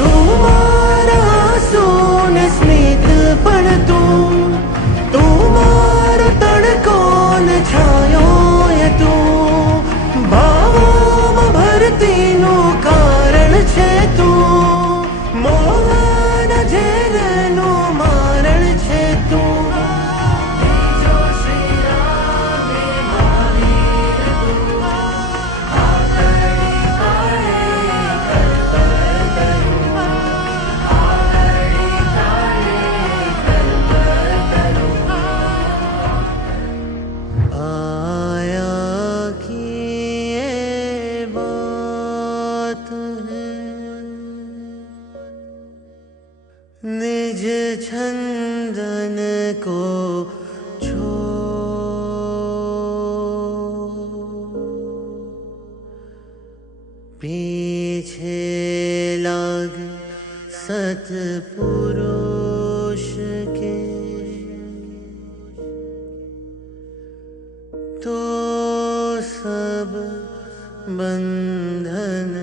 તું મારા સોને સ્મિત પણ તું મારો તડકો ને છાયો એ તું ભાવોમાં ભરતીનું કારણ છે તું મોહન ઝેરનું મારણ છે તું निज छंदन को छो पीछे लाग सतपुरुष के तो सब बंधन